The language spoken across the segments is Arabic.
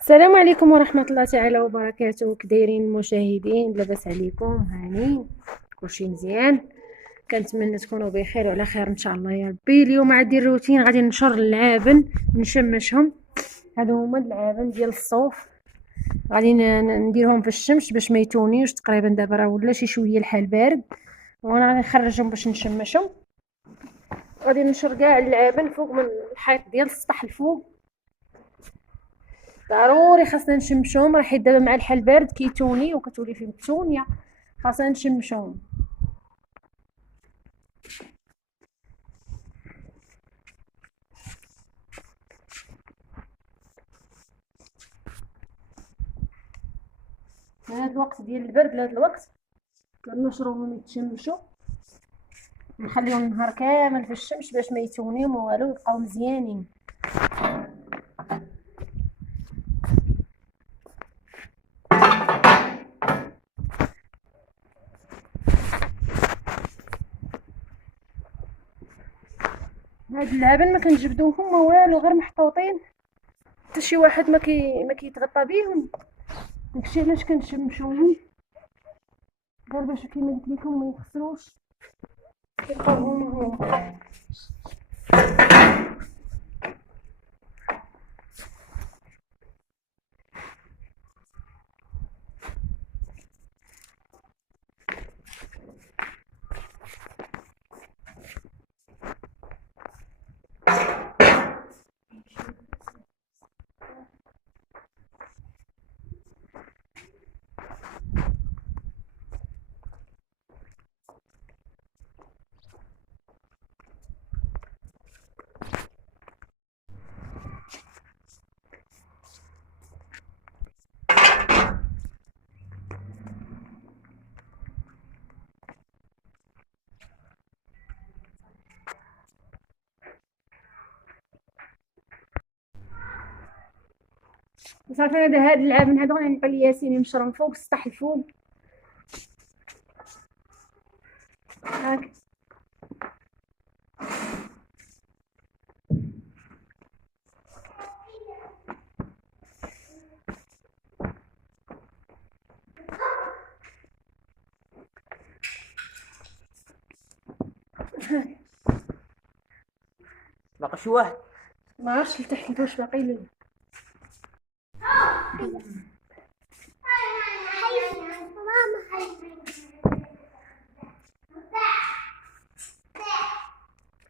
السلام عليكم ورحمة الله تعالى وبركاته. كدايرين المشاهدين؟ لاباس عليكم؟ هاني كلشي مزيان؟ كنتمنى تكونوا بخير وعلى خير ان شاء الله يا ربي. اليوم عندي الروتين، غادي ننشر اللعابن نشمشهم. هادو هما اللعابن ديال الصوف، غادي نديرهم في الشمس باش ما يتونيوش. تقريبا دابا راه ولا شي شويه الحال بارد، وانا غادي نخرجهم باش نشمشهم. غادي ننشر كاع اللعابن فوق من الحيط ديال السطح الفوق. ضروري خاصنا نشمشوهم، راه حيت دابا مع الحال بارد كيتوني وكتولي فيهم التونية، خاصنا نشمشوهم. من هاد الوقت ديال البرد لهاد الوقت كنشروهم يتشمشوا، نخليهم النهار كامل في الشمس باش ما يتونيو ما والو، يبقاو مزيانين. هاد اللعابن ما كنجبدوهم ما والو، غير محطوطين، حتى شي واحد ما كيتغطى بيهم. داكشي علاش كنشمشوهم، غير باش كيما قلت لكم ما يخسروش، كيبقاو هما. صافي هاد اللعابن هادو غادي نعطي لياسين ينشرهم فوق السطح الفوق هاك. باقي شي واحد. ما عرفتش لتحت واش باقي لي.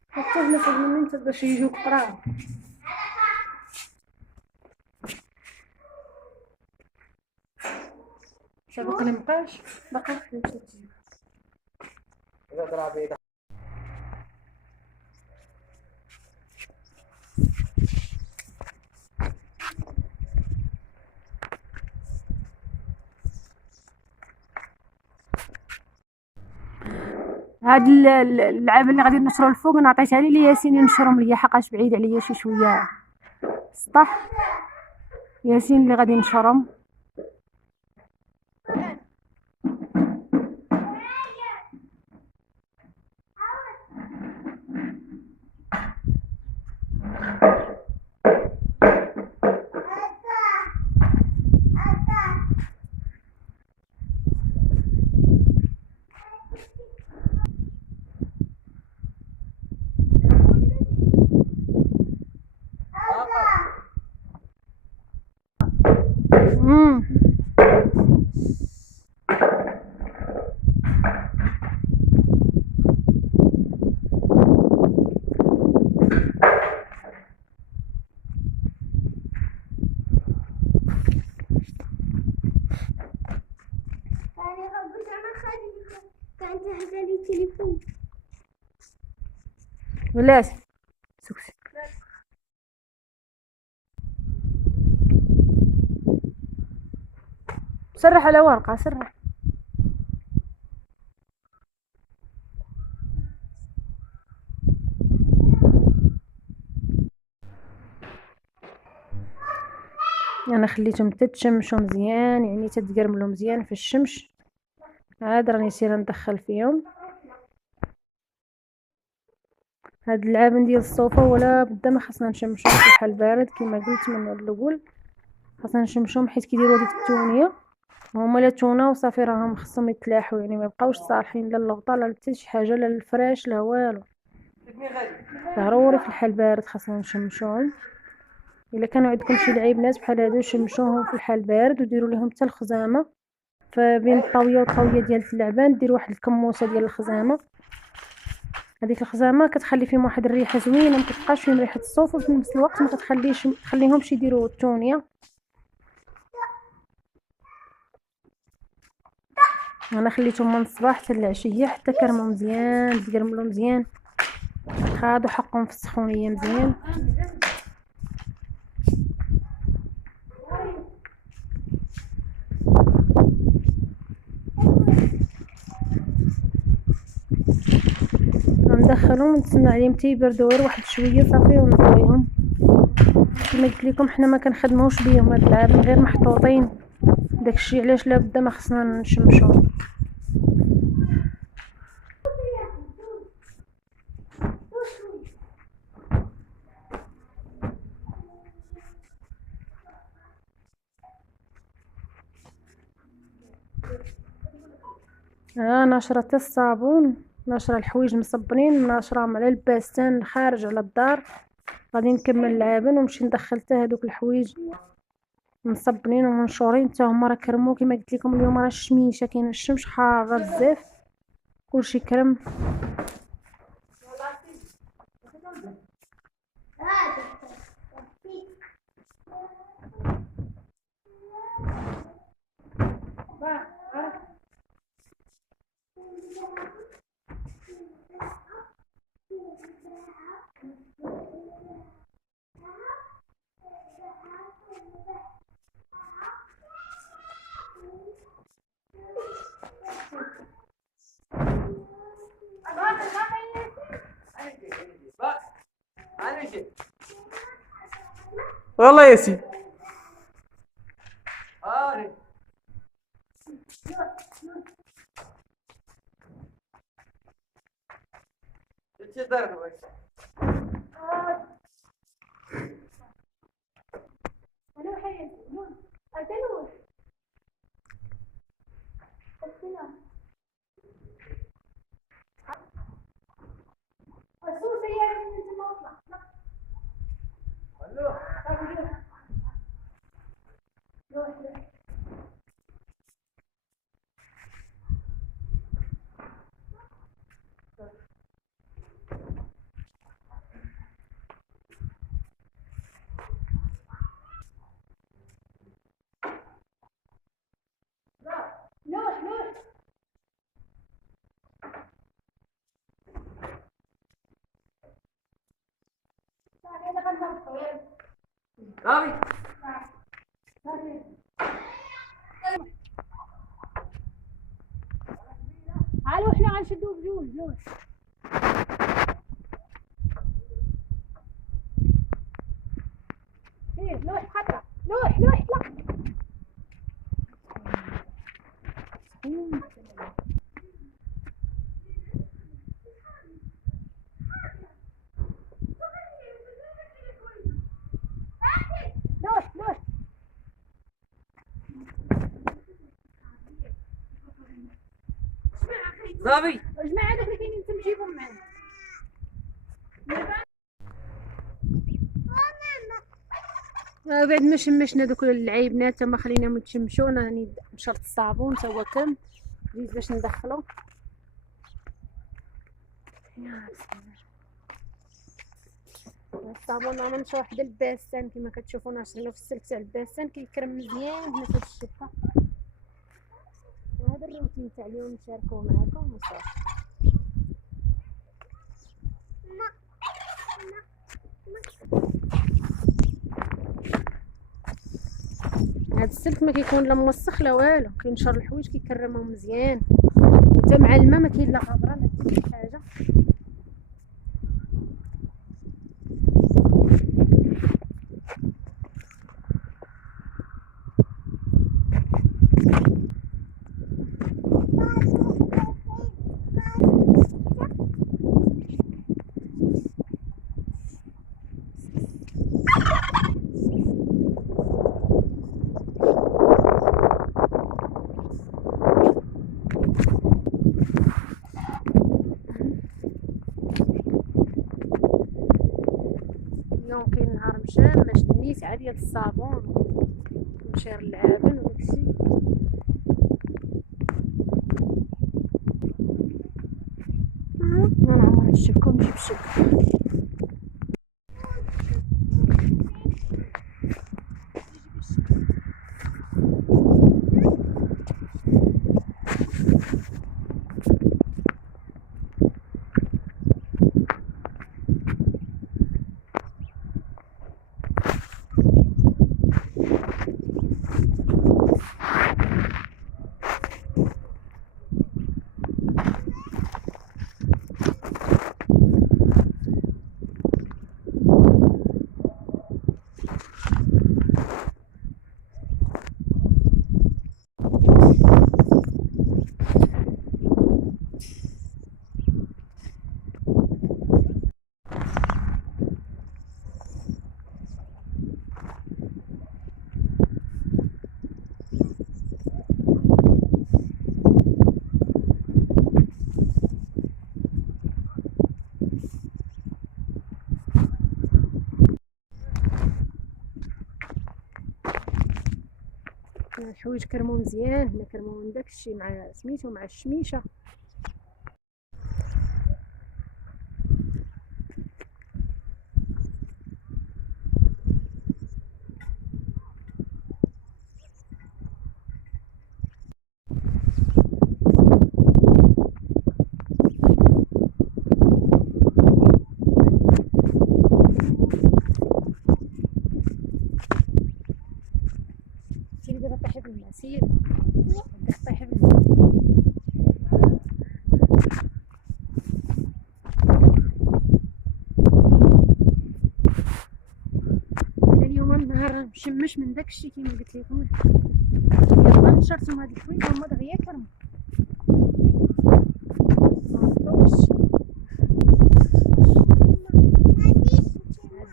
حتى هنا فوق مني انت باش يجوك قراب. باقي لي مبقاش، باقي إذا ضرب يده. هاد اللعاب اللي غادي نشرو الفوق انا عطيتها لي ياسين ينشرهم ليا، حقاش بعيد عليا شي شويه السطح. ياسين اللي غادي ينشرهم. امم بلاش سكسي. سرح على ورقه، سرح. انا خليتهم تتشمشوا مزيان، يعني تتقرملوا مزيان في الشمس. عاد راني سير ندخل فيهم هاد اللعابن ديال الصوفه، ولا بدا ما خصنا نشمشوا في الحال بارد كما قلت من الاول. خاصنا نشمشوهم حيت كيديروا هذيك التونيه، هما لا تونه وصافي راهم خصهم يتلاحوا، يعني ما يبقاوش صالحين لا اللقطه لا حتى شي حاجه لا الفراش لا والو. ضروري في الحال بارد خاصنا نشمشوهم. الا كانوا عندكم شي لعيبنات بحال هادو شمشوهم في الحال بارد وديروا لهم حتى الخزامه، فبين الطاويه والطاويه ديال اللعبان ديروا واحد الكموسه ديال الخزامه. هذيك الخزامه كتخلي فيهم واحد الريحه زوينه، ما كتبقاش فيهم ريحه الصوف، وفي نفس الوقت ما تخليهمش يديروا التونيه. انا خليتهم من الصباح حتى العشيه حتى كرموا مزيان، تقرملوا مزيان، خادوا حقهم في السخونيه مزيان. ندخلهم ونتسنى عليهم حتى يبردوا غير واحد شويه صافي ونطويهم. كما قلت لكم حنا ما كنخدموش بهم هاد العاب غير محطوطين، داكشي علاش لابد ما خصنا نشمشوهم. ناشرة الصابون، ناشرة الحوايج مصبنين، ناشراهم على الباستان خارج على الدار. غادي نكمل العابن ونمشي ندخل حتى هادوك الحوايج مصبنين ومنشورين حتى هما راه كرموا. كما قلت لكم اليوم راه الشميشه كاينه الشمس حاره بزاف، كلشي كرم. والله ياسين علو حنا غنشدوه بجوج جوج. لوح خطره، لوح لا لوح صافي. جماعة هذوك اللي كاينين تما جيبهم معنا. بعد ما شمشنا دوك العيبنات تما خليناهم يتشمشوا. انا راني نشرت الصابون تا هو كم جيت باش ندخلو. الصابون انا نشرو حدا الباسان كما كتشوفوا ناشرينو في السلك تاع الباسان كيكرم مزيان هنا في الشفه. هذا الروتين تاع اليوم نشاركوه معكم وصافي. هاد السلك ما كيكون لا موسخ لا والو، كينشر الحوايج كيكرمهم مزيان حتى مع الماء ما كاين لا غبره لا حتى شي حاجه. مشامش النيسعة ديال الصابون ومشير اللعابن وداكشي. ما نعمر الشبكة ونجيب الشبكة. الحوايج كرمو مزيان، هنا كرمو من داكشي مع سميتو مع الشميشه. سيري دابا طيحي في الماء، سيري بدك طيحي في الماء. اليوم النهار مشمش من داكشي كيما قلت لكم. يلا نشرتهم هاد الحوايج هما دغيا كرمو مصطوش.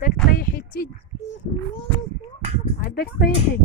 عندك طيحي عندك طيحي.